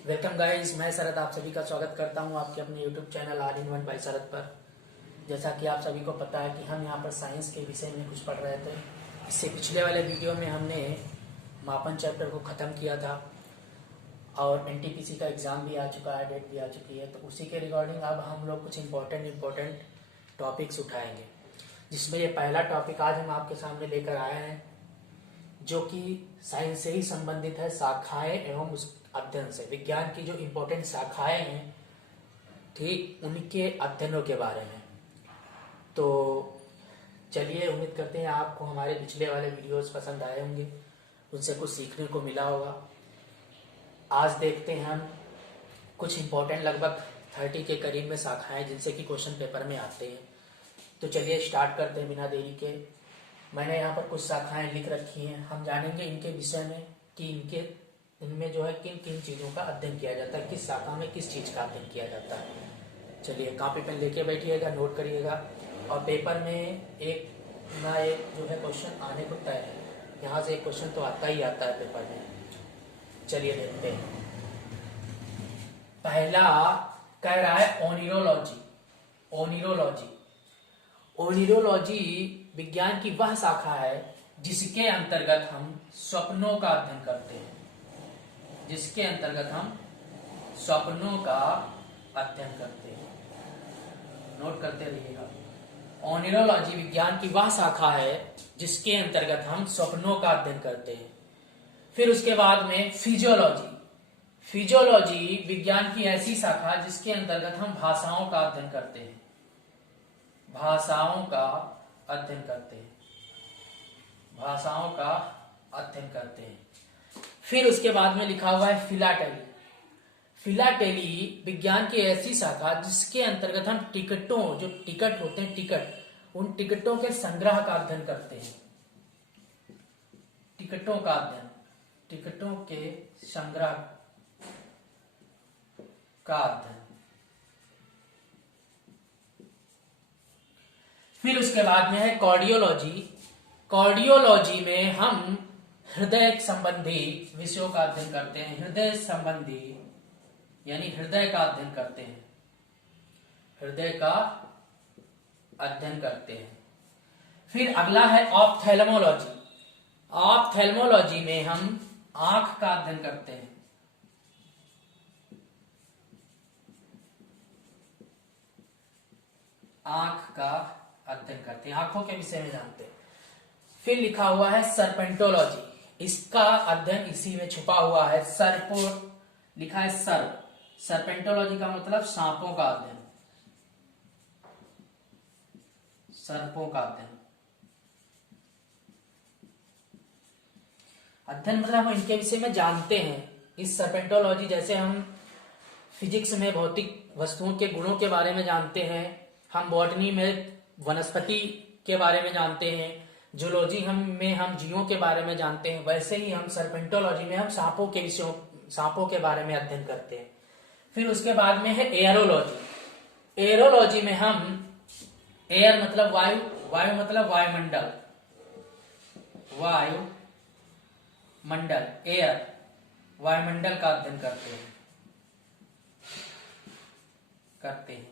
Welcome guys, मैं शरद आप सभी का स्वागत करता हूं आपके अपने YouTube channel all in one by Sharad पर। जैसा कि आप सभी को पता है कि हम यहां पर साइंस के विषय में कुछ पढ़ रहे थे। इससे पिछले वाले वीडियो में हमने मापन चैप्टर को ख़त्म किया था और एनटीपीसी का एग्ज़ाम भी आ चुका है, डेट भी आ चुकी है। तो उसी के रिगार्डिंग अब हम लोग कुछ इम्पोर्टेंट टॉपिक्स उठाएंगे, जिसमें ये पहला टॉपिक आज हम आपके सामने लेकर आए हैं, जो कि साइंस से ही संबंधित है, शाखाएं एवं उस अध्ययन से। विज्ञान की जो इम्पोर्टेंट शाखाएं हैं, ठीक, उनके अध्ययनों के बारे में। तो चलिए, उम्मीद करते हैं आपको हमारे पिछले वाले वीडियोस पसंद आए होंगे, उनसे कुछ सीखने को मिला होगा। आज देखते हैं हम कुछ इम्पोर्टेंट लगभग 30 के करीब में शाखाएं, जिनसे कि क्वेश्चन पेपर में आते हैं। तो चलिए स्टार्ट करते हैं बिना देरी के। मैंने यहाँ पर कुछ शाखाएं लिख रखी हैं। हम जानेंगे इनके विषय में कि इनमें जो है किन किन चीज़ों का अध्ययन किया जाता है, किस शाखा में किस चीज़ का अध्ययन किया जाता है। चलिए कॉपी पेन लेके बैठिएगा, नोट करिएगा। और पेपर में एक ना एक जो है क्वेश्चन आने को तय है। यहाँ से एक क्वेश्चन तो आता ही आता है पेपर में। चलिए देखते हैं। पहला कह रहा है ओनिरोलॉजी। ओनिरोलॉजी विज्ञान की वह शाखा है जिसके अंतर्गत हम स्वप्नों का अध्ययन करते हैं। नोट करते रहिएगा। ओनिरोलॉजी विज्ञान की वह शाखा है जिसके अंतर्गत हम स्वप्नों का अध्ययन करते हैं। फिर उसके बाद में फिजियोलॉजी विज्ञान की ऐसी शाखा जिसके अंतर्गत हम भाषाओं का अध्ययन करते हैं। फिर उसके बाद में लिखा हुआ है फिलाटेली विज्ञान की ऐसी शाखा जिसके अंतर्गत हम टिकट होते हैं, उन टिकटों के संग्रह का अध्ययन करते हैं। टिकटों के संग्रह का अध्ययन। फिर उसके बाद में है कार्डियोलॉजी में हम हृदय संबंधी विषयों का अध्ययन करते हैं। हृदय का अध्ययन करते हैं। फिर अगला है ऑप्थेल्मोलॉजी में हम आंख का अध्ययन करते हैं। आंखों के विषय में जानते हैं। फिर लिखा हुआ है सर्पेंटोलॉजी। इसका अध्ययन इसी में छुपा हुआ है। लिखा है सर्पेंटोलॉजी का मतलब सांपों का अध्ययन। अध्ययन मतलब हम इनके विषय में जानते हैं। इस सर्पेंटोलॉजी, जैसे हम फिजिक्स में भौतिक वस्तुओं के गुणों के बारे में जानते हैं, हम बॉटनी में वनस्पति के बारे में जानते हैं, जूलॉजी में हम जीवों के बारे में जानते हैं, वैसे ही हम सर्पेंटोलॉजी में हम सांपों के बारे में अध्ययन करते हैं। फिर उसके बाद में है एयरोलॉजी में हम एयर मतलब वायु मतलब वायुमंडल, वायुमंडल का अध्ययन करते हैं।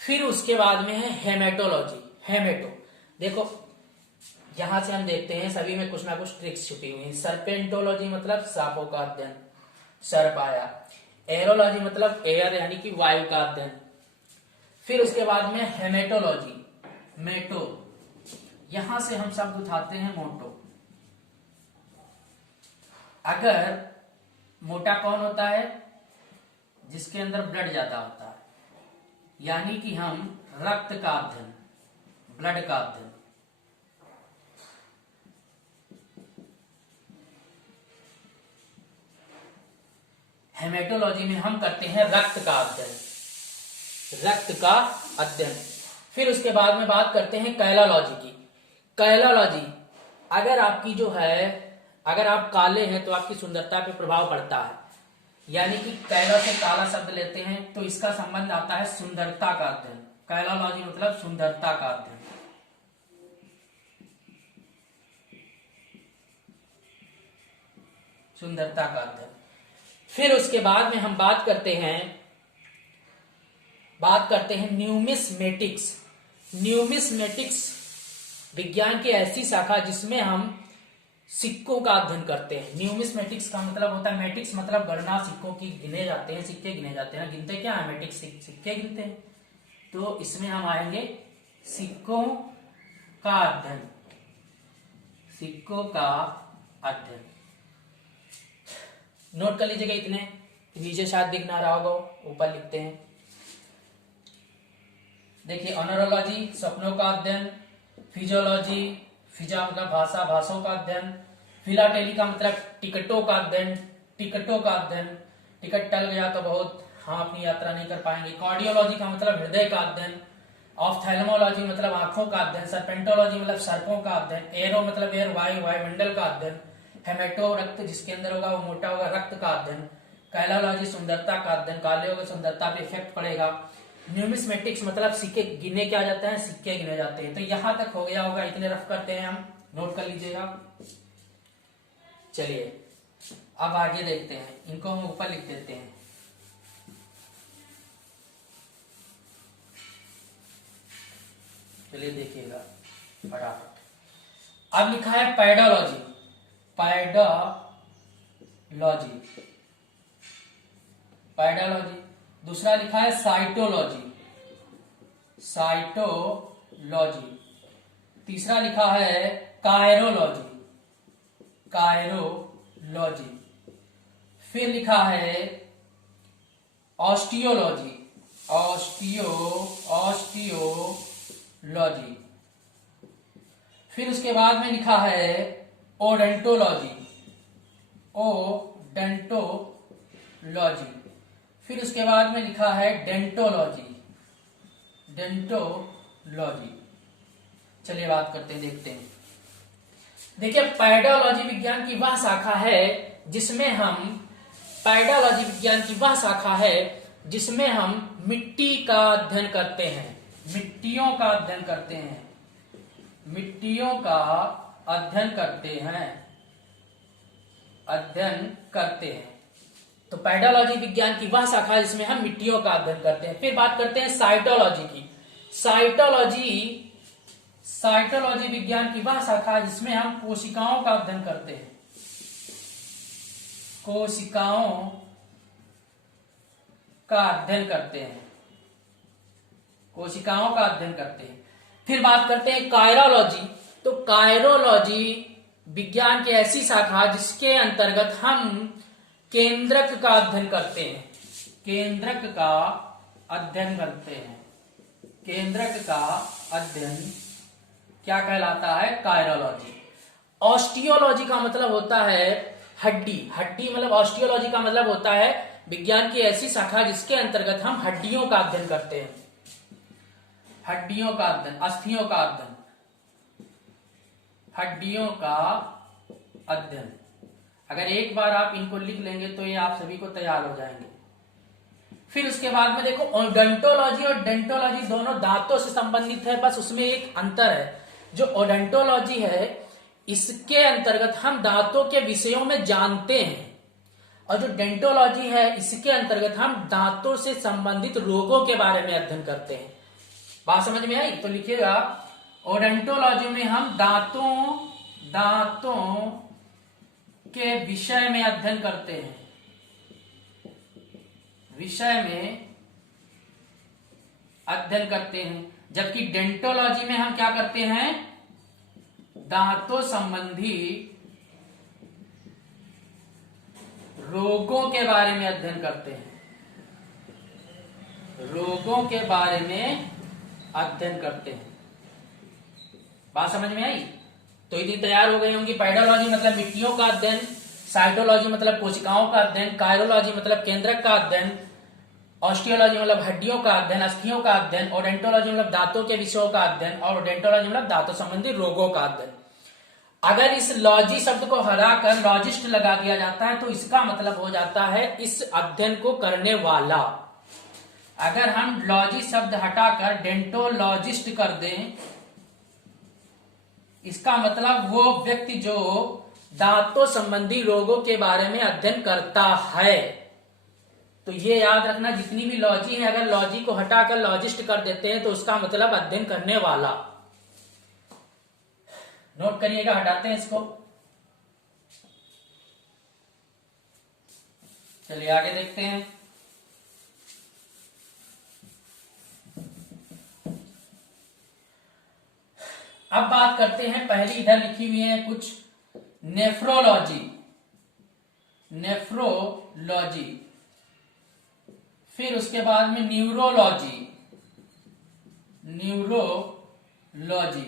फिर उसके बाद में है हेमेटो। देखो यहां से हम देखते हैं सभी में कुछ ना कुछ ट्रिक्स छुपी हुई हैं। सर्पेंटोलॉजी मतलब सांपों का अध्ययन, सर्प आया। एयरोलॉजी मतलब एयर यानी कि वायु का अध्ययन। फिर उसके बाद में मेटो, यहां से हम शब्द उठाते हैं मोटो। अगर मोटा कौन होता है? जिसके अंदर ब्लड ज्यादा होता है, यानी कि हम रक्त का अध्ययन, ब्लड का अध्ययन। हेमेटोलॉजी में हम करते हैं रक्त का अध्ययन। फिर उसके बाद में बात करते हैं कैलालॉजी की। अगर आपकी जो है, अगर आप काले हैं तो आपकी सुंदरता पे प्रभाव पड़ता है, यानी कि कैला से काला शब्द लेते हैं तो इसका संबंध आता है सुंदरता का अध्ययन। कैलालॉजी मतलब सुंदरता का अध्ययन। फिर उसके बाद में हम बात करते हैं न्यूमिस्मेटिक्स। न्यूमिस्मेटिक्स विज्ञान की ऐसी शाखा जिसमें हम सिक्कों का अध्ययन करते हैं। न्यूमिस्मेटिक्स का मतलब होता है, मैटिक्स मतलब गणना, सिक्कों की गिने जाते हैं, सिक्के गिने जाते हैं। गिनते क्या है? मैटिक्स सिक्के गिनते हैं। तो इसमें हम आएंगे सिक्कों का अध्ययन। सिक्कों का अध्ययन नोट कर लीजिएगा इतने, नीचे शायद दिख ना रहा होगा, ऊपर लिखते हैं। देखिए, ऑनरोलॉजी स्वप्नों का अध्ययन, फिजियोलॉजी फिजा मतलब भाषा, भाषाओं का अध्ययन, फिलाटेली का मतलब टिकटों का अध्ययन, टिकटों का अध्ययन, टिकट टल गया तो बहुत हम अपनी यात्रा नहीं कर पाएंगे। कार्डियोलॉजी का मतलब हृदय का अध्ययन, ऑफ्थेल्मोलॉजी मतलब आंखों का अध्ययन, सर्पेंटोलॉजी मतलब सर्पों का अध्ययन, एरो मतलब एयर वायुमंडल का अध्ययन, हेमेटो रक्त जिसके अंदर होगा वो मोटा होगा, रक्त का अध्ययन, कैलोलॉजी सुंदरता का अध्ययन, काले होगा सुंदरता पे इफेक्ट पड़ेगा। न्यूमिस्मेटिक्स मतलब सिक्के गिने क्या जाते हैं? सिक्के गिने जाते हैं। तो यहां तक हो गया होगा, इतने रफ करते हैं हम, नोट कर लीजिएगा। चलिए अब आगे देखते हैं, इनको हम ऊपर लिख देते हैं। चलिए देखिएगा फटाफट। अब लिखा है पैडोलॉजी, पैडोलॉजी। दूसरा लिखा है साइटोलॉजी, तीसरा लिखा है कायरोलॉजी, फिर लिखा है ऑस्टियोलॉजी, फिर उसके बाद में लिखा है ओडेंटोलॉजी, फिर उसके बाद में लिखा है डेंटोलॉजी। चलिए बात करते हैं, देखते हैं। देखिए, पैडोलॉजी विज्ञान की वह शाखा है जिसमें हम मिट्टी का अध्ययन करते हैं, मिट्टियों का अध्ययन करते हैं। तो पैडोलॉजी विज्ञान की वह शाखा है जिसमें हम मिट्टियों का अध्ययन करते हैं। फिर बात करते हैं साइटोलॉजी की। साइटोलॉजी विज्ञान की वह शाखा है जिसमें हम कोशिकाओं का अध्ययन करते हैं, फिर बात करते हैं कायरोलॉजी। तो कायरोलॉजी विज्ञान की ऐसी शाखा जिसके अंतर्गत हम केंद्रक का अध्ययन करते हैं, केंद्रक का अध्ययन क्या कहलाता है? कायरोलॉजी। ऑस्टियोलॉजी का मतलब होता है हड्डी मतलब ऑस्टियोलॉजी का मतलब होता है विज्ञान की ऐसी शाखा जिसके अंतर्गत हम हड्डियों का अध्ययन करते हैं, अस्थियों का अध्ययन। अगर एक बार आप इनको लिख लेंगे तो ये आप सभी को तैयार हो जाएंगे। फिर उसके बाद में देखो, ओडोंटोलॉजी और डेंटोलॉजी दोनों दांतों से संबंधित है, बस उसमें एक अंतर है। जो ओडोंटोलॉजी है इसके अंतर्गत हम दांतों के विषयों में जानते हैं, और जो डेंटोलॉजी है इसके अंतर्गत हम दांतों से संबंधित रोगों के बारे में अध्ययन करते हैं। बात समझ में आई? तो लिखिएगा, ओडोंटोलॉजी में हम दांतों के विषय में अध्ययन करते हैं, जबकि डेंटोलॉजी में हम क्या करते हैं? दांतों संबंधी रोगों के बारे में अध्ययन करते हैं, बात समझ में आई? तो इतनी तैयार हो गई होंगी। पैडोलॉजी मतलब मिट्टियों का अध्ययन, साइटोलॉजी मतलब कोशिकाओं का अध्ययन, कायरोलॉजी मतलब केंद्रक का अध्ययन, ऑस्टियोलॉजी मतलब हड्डियों का अध्ययन, अस्थियों का अध्ययन, ओडेंटोलॉजी मतलब दांतों के विषयों का अध्ययन, और डेंटोलॉजी मतलब दांतों संबंधी रोगों का अध्ययन। अगर इस लॉजी शब्द को हटाकर लॉजिस्ट लगा दिया जाता है तो इसका मतलब हो जाता है इस अध्ययन को करने वाला। अगर हम लॉजी शब्द हटाकर डेंटोलॉजिस्ट कर दें, इसका मतलब वो व्यक्ति जो दांतों संबंधी रोगों के बारे में अध्ययन करता है। तो ये याद रखना, जितनी भी लॉजी है, अगर लॉजी को हटाकर लॉजिस्ट कर देते हैं तो उसका मतलब अध्ययन करने वाला। नोट करिएगा, हटाते हैं इसको। चलिए आगे देखते हैं। अब बात करते हैं, पहली इधर लिखी हुई है कुछ नेफ्रोलॉजी, नेफ्रोलॉजी, फिर उसके बाद में न्यूरोलॉजी, न्यूरोलॉजी,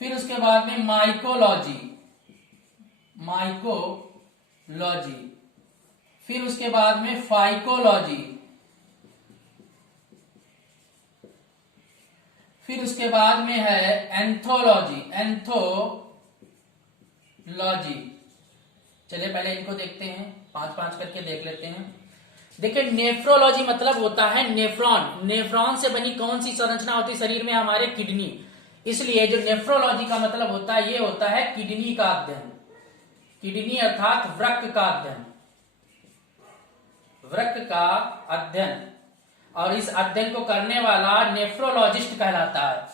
फिर उसके बाद में माइकोलॉजी, माइकोलॉजी, फिर उसके बाद में फाइकोलॉजी, फिर उसके बाद में है एंथोलॉजी, एंथोलॉजी। चलिए पहले इनको देखते हैं, 5-5 करके देख लेते हैं। देखिए नेफ्रोलॉजी मतलब होता है नेफ्रॉन, नेफ्रॉन से बनी कौन सी संरचना होती है शरीर में, हमारे किडनी। इसलिए जो नेफ्रोलॉजी का मतलब होता है, ये होता है किडनी का अध्ययन, किडनी अर्थात वृक्क का अध्ययन, वृक्क का अध्ययन। और इस अध्ययन को करने वाला नेफ्रोलॉजिस्ट कहलाता है।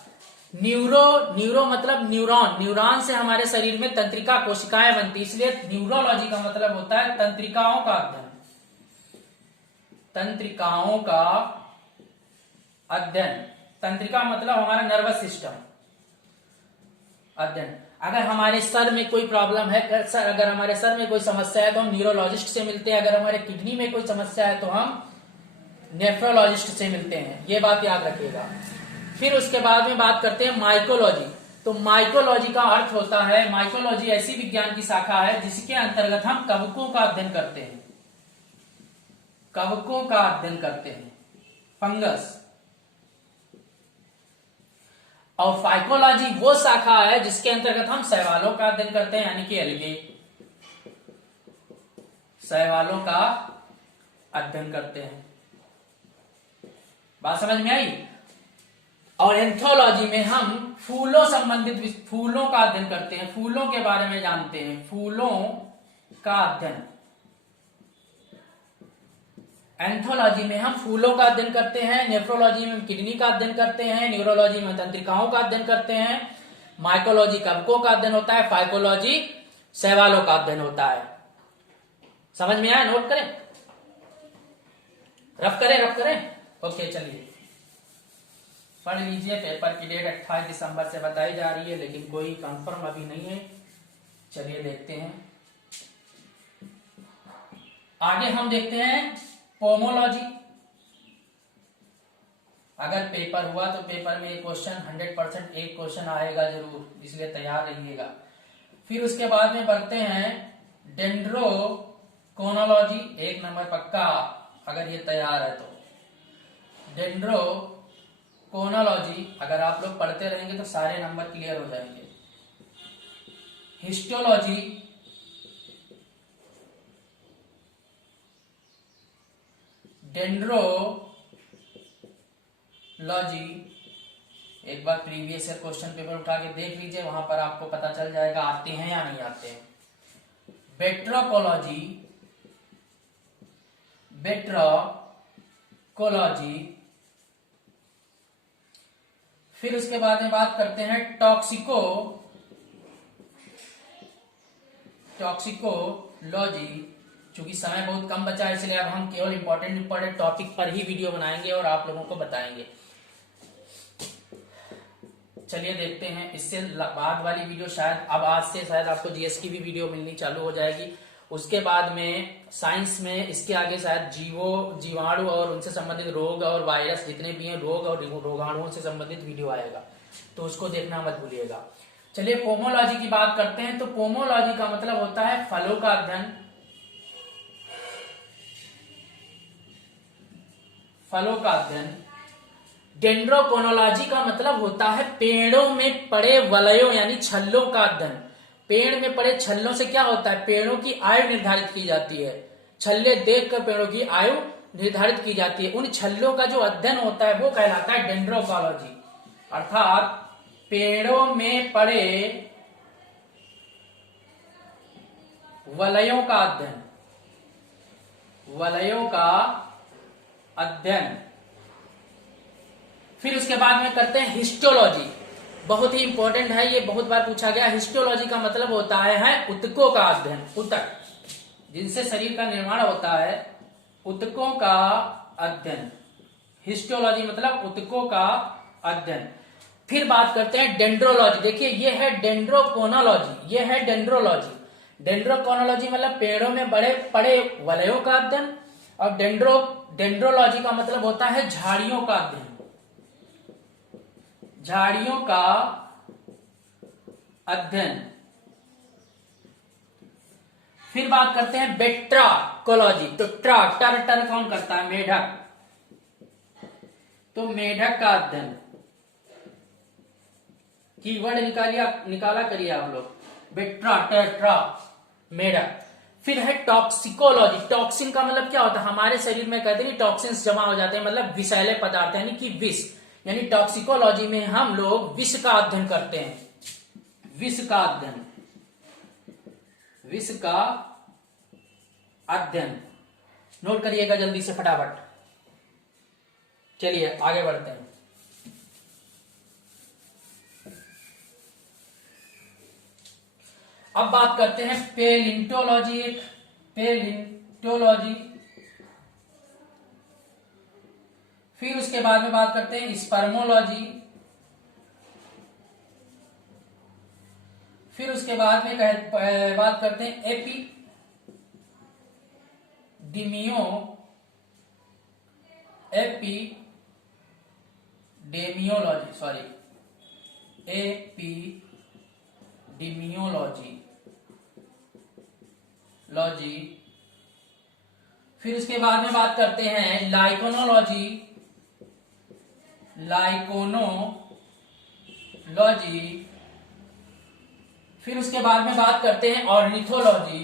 न्यूरो मतलब न्यूरॉन, न्यूरॉन से हमारे शरीर में तंत्रिका कोशिकाएं बनती, इसलिए न्यूरोलॉजी का मतलब होता है तंत्रिकाओं का अध्ययन, तंत्रिकाओं का अध्ययन। तंत्रिका मतलब हमारा नर्वस सिस्टम, अध्ययन। अगर हमारे सर में कोई प्रॉब्लम है, अगर हमारे सर में कोई समस्या है तो हम न्यूरोलॉजिस्ट से मिलते हैं, अगर हमारे किडनी में कोई समस्या है तो हम नेफ्रोलॉजिस्ट से मिलते हैं, ये बात याद रखिएगा। फिर उसके बाद में बात करते हैं माइकोलॉजी। तो माइकोलॉजी का अर्थ होता है, माइकोलॉजी ऐसी विज्ञान की शाखा है जिसके अंतर्गत हम कवकों का अध्ययन करते हैं, कवकों का अध्ययन करते हैं, फंगस। और फाइकोलॉजी वो शाखा है जिसके अंतर्गत हम शैवालों का अध्ययन करते हैं, यानी कि एल्गे, शैवालों का अध्ययन करते हैं। बात समझ में आई। और एंथोलॉजी में हम फूलों संबंधित फूलों का अध्ययन करते हैं, फूलों के बारे में जानते हैं, फूलों का अध्ययन। एंथोलॉजी में हम फूलों का अध्ययन करते हैं, नेफ्रोलॉजी में किडनी का अध्ययन करते हैं, न्यूरोलॉजी में तंत्रिकाओं का अध्ययन करते हैं, माइकोलॉजी कवकों का अध्ययन होता है, फाइकोलॉजी शैवालों का अध्ययन होता है। समझ में आया? नोट करें, रफ करें। ओके चलिए पढ़ लीजिए। पेपर की डेट 28 दिसंबर से बताई जा रही है, लेकिन कोई कंफर्म अभी नहीं है। चलिए देखते हैं आगे। हम देखते हैं पोमोलॉजी। अगर पेपर हुआ तो पेपर में क्वेश्चन 100% एक क्वेश्चन आएगा जरूर, इसलिए तैयार रहिएगा। फिर उसके बाद में बढ़ते हैं डेंड्रोकोनोलॉजी, 1 नंबर पक्का अगर ये तैयार है तो। डेंड्रोकोनोलॉजी अगर आप लोग पढ़ते रहेंगे तो सारे नंबर क्लियर हो जाएंगे। हिस्टोलॉजी, डेंड्रोलॉजी, एक बार प्रीवियस ईयर क्वेश्चन पेपर उठा के देख लीजिए, वहां पर आपको पता चल जाएगा आते हैं या नहीं आते हैं। बेट्रोकोलॉजी, बेट्रोकोलॉजी। फिर उसके बाद में बात करते हैं टॉक्सिकोलॉजी। चूंकि समय बहुत कम बचा है, इसलिए अब हम केवल इंपॉर्टेंट टॉपिक पर ही वीडियो बनाएंगे और आप लोगों को बताएंगे। चलिए देखते हैं। इससे बाद वाली वीडियो शायद अब आज से शायद आपको जीएस की भी वीडियो मिलनी चालू हो जाएगी। उसके बाद में साइंस में इसके आगे शायद जीवाणु और उनसे संबंधित रोग और वायरस जितने भी हैं, रोग और रोगाणुओं से संबंधित वीडियो आएगा, तो उसको देखना मत भूलिएगा। चलिए पोमोलॉजी की बात करते हैं। तो पोमोलॉजी का मतलब होता है फलों का अध्ययन, फलों का अध्ययन। डेंड्रोकोनोलॉजी का मतलब होता है पेड़ों में पड़े वलयों यानी छल्लों का अध्ययन। पेड़ में पड़े छल्लों से क्या होता है, पेड़ों की आयु निर्धारित की जाती है। छल्ले देखकर पेड़ों की आयु निर्धारित की जाती है। उन छल्लों का जो अध्ययन होता है वो कहलाता है डेंड्रोकोलॉजी, अर्थात पेड़ों में पड़े वलयों का अध्ययन, वलयों का अध्ययन। फिर उसके बाद में करते हैं हिस्टोलॉजी, बहुत ही इंपॉर्टेंट है, ये बहुत बार पूछा गया। हिस्टोलॉजी का मतलब होता है ऊतकों का अध्ययन, ऊतक जिनसे शरीर का निर्माण होता है, ऊतकों का अध्ययन। हिस्टोलॉजी मतलब ऊतकों का अध्ययन। फिर बात करते हैं डेंड्रोलॉजी। देखिए ये है डेंड्रोकोनोलॉजी, ये है डेंड्रोलॉजी। डेंड्रोकोनोलॉजी मतलब पेड़ों में बड़े पड़े वलयों का अध्ययन, और डेंड्रोलॉजी का मतलब होता है झाड़ियों का अध्ययन, झाड़ियों का अध्ययन। फिर बात करते हैं बेट्राकोलॉजी। तो टर कौन करता है? मेढक। तो मेढक का अध्ययन, कीवर्ड निकाला करिए आप लोग, बेट्रा मेढक। फिर है टॉक्सिकोलॉजी। टॉक्सिन का मतलब क्या होता है? हमारे शरीर में कहते हैं टॉक्सिन्स जमा हो जाते हैं, मतलब विषैले पदार्थ यानी कि विष। यानी टॉक्सिकोलॉजी में हम लोग विष का अध्ययन करते हैं, विष का अध्ययन, विष का अध्ययन। नोट करिएगा जल्दी से फटाफट। चलिए आगे बढ़ते हैं। अब बात करते हैं पेलिंटोलॉजी, पेलिंटोलॉजी। फिर उसके बाद में बात करते हैं स्पर्मोलॉजी। फिर उसके बाद में बात करते हैं एपिडेमियोलॉजी। फिर उसके बाद में बात करते हैं लाइकोनोलॉजी, फिर उसके बाद में बात करते हैं ऑर्निथोलॉजी,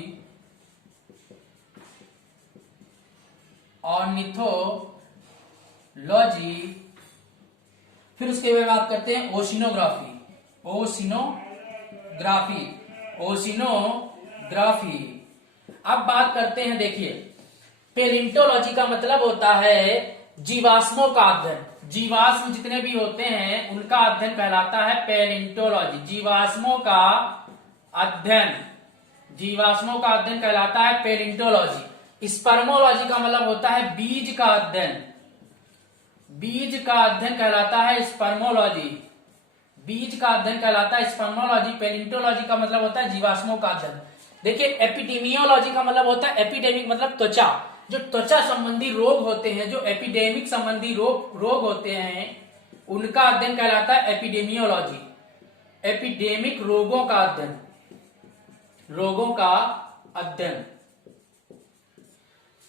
फिर उसके बाद बात करते हैं ओशिनोग्राफी। अब बात करते हैं, देखिए पेलिंटोलॉजी का मतलब होता है जीवाश्मों का अध्ययन। जीवाश्म जितने भी होते हैं उनका अध्ययन कहलाता है पेलिंटोलॉजी। जीवाश्मों का अध्ययन कहलाता है पेलिंटोलॉजी। स्पर्मोलॉजी का मतलब होता है बीज का अध्ययन, बीज का अध्ययन कहलाता है स्पर्मोलॉजी, बीज का अध्ययन कहलाता है स्पर्मोलॉजी। पेलिंटोलॉजी का मतलब होता है जीवाश्मों का अध्ययन। देखिए एपिडेमियोलॉजी का मतलब होता है, एपिडेमिक मतलब त्वचा, जो त्वचा संबंधी रोग होते हैं, जो एपिडेमिक संबंधी रोग होते हैं, उनका अध्ययन कहलाता है एपिडेमियोलॉजी। एपिडेमिक रोगों का अध्ययन।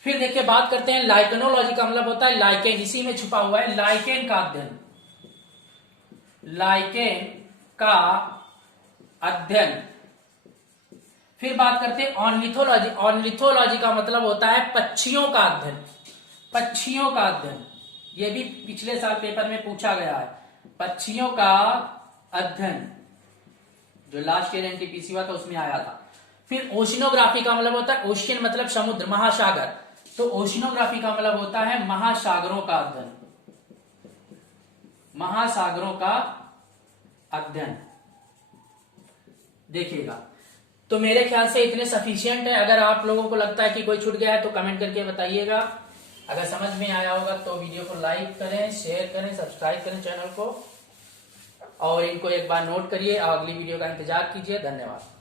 फिर देखिए बात करते हैं लाइकेनोलॉजी का मतलब होता है लाइकेन, इसी में छुपा हुआ है लाइकेन का अध्ययन, लाइकेन का अध्ययन। फिर बात करते हैं ऑर्निथोलॉजी। ऑर्निथोलॉजी का मतलब होता है पक्षियों का अध्ययन, पक्षियों का अध्ययन। यह भी पिछले साल पेपर में पूछा गया है, पक्षियों का अध्ययन, जो लास्ट ईयर एनटीपीसी हुआ था उसमें आया था। फिर ओशिनोग्राफी का मतलब होता है, ओशियन मतलब समुद्र, महासागर, तो ओशिनोग्राफी का मतलब होता है महासागरों का अध्ययन, महासागरों का अध्ययन। देखिएगा, तो मेरे ख्याल से इतने सफिशिएंट है। अगर आप लोगों को लगता है कि कोई छूट गया है तो कमेंट करके बताइएगा। अगर समझ में आया होगा तो वीडियो को लाइक करें, शेयर करें, सब्सक्राइब करें चैनल को, और इनको एक बार नोट करिए और अगली वीडियो का इंतजार कीजिए। धन्यवाद।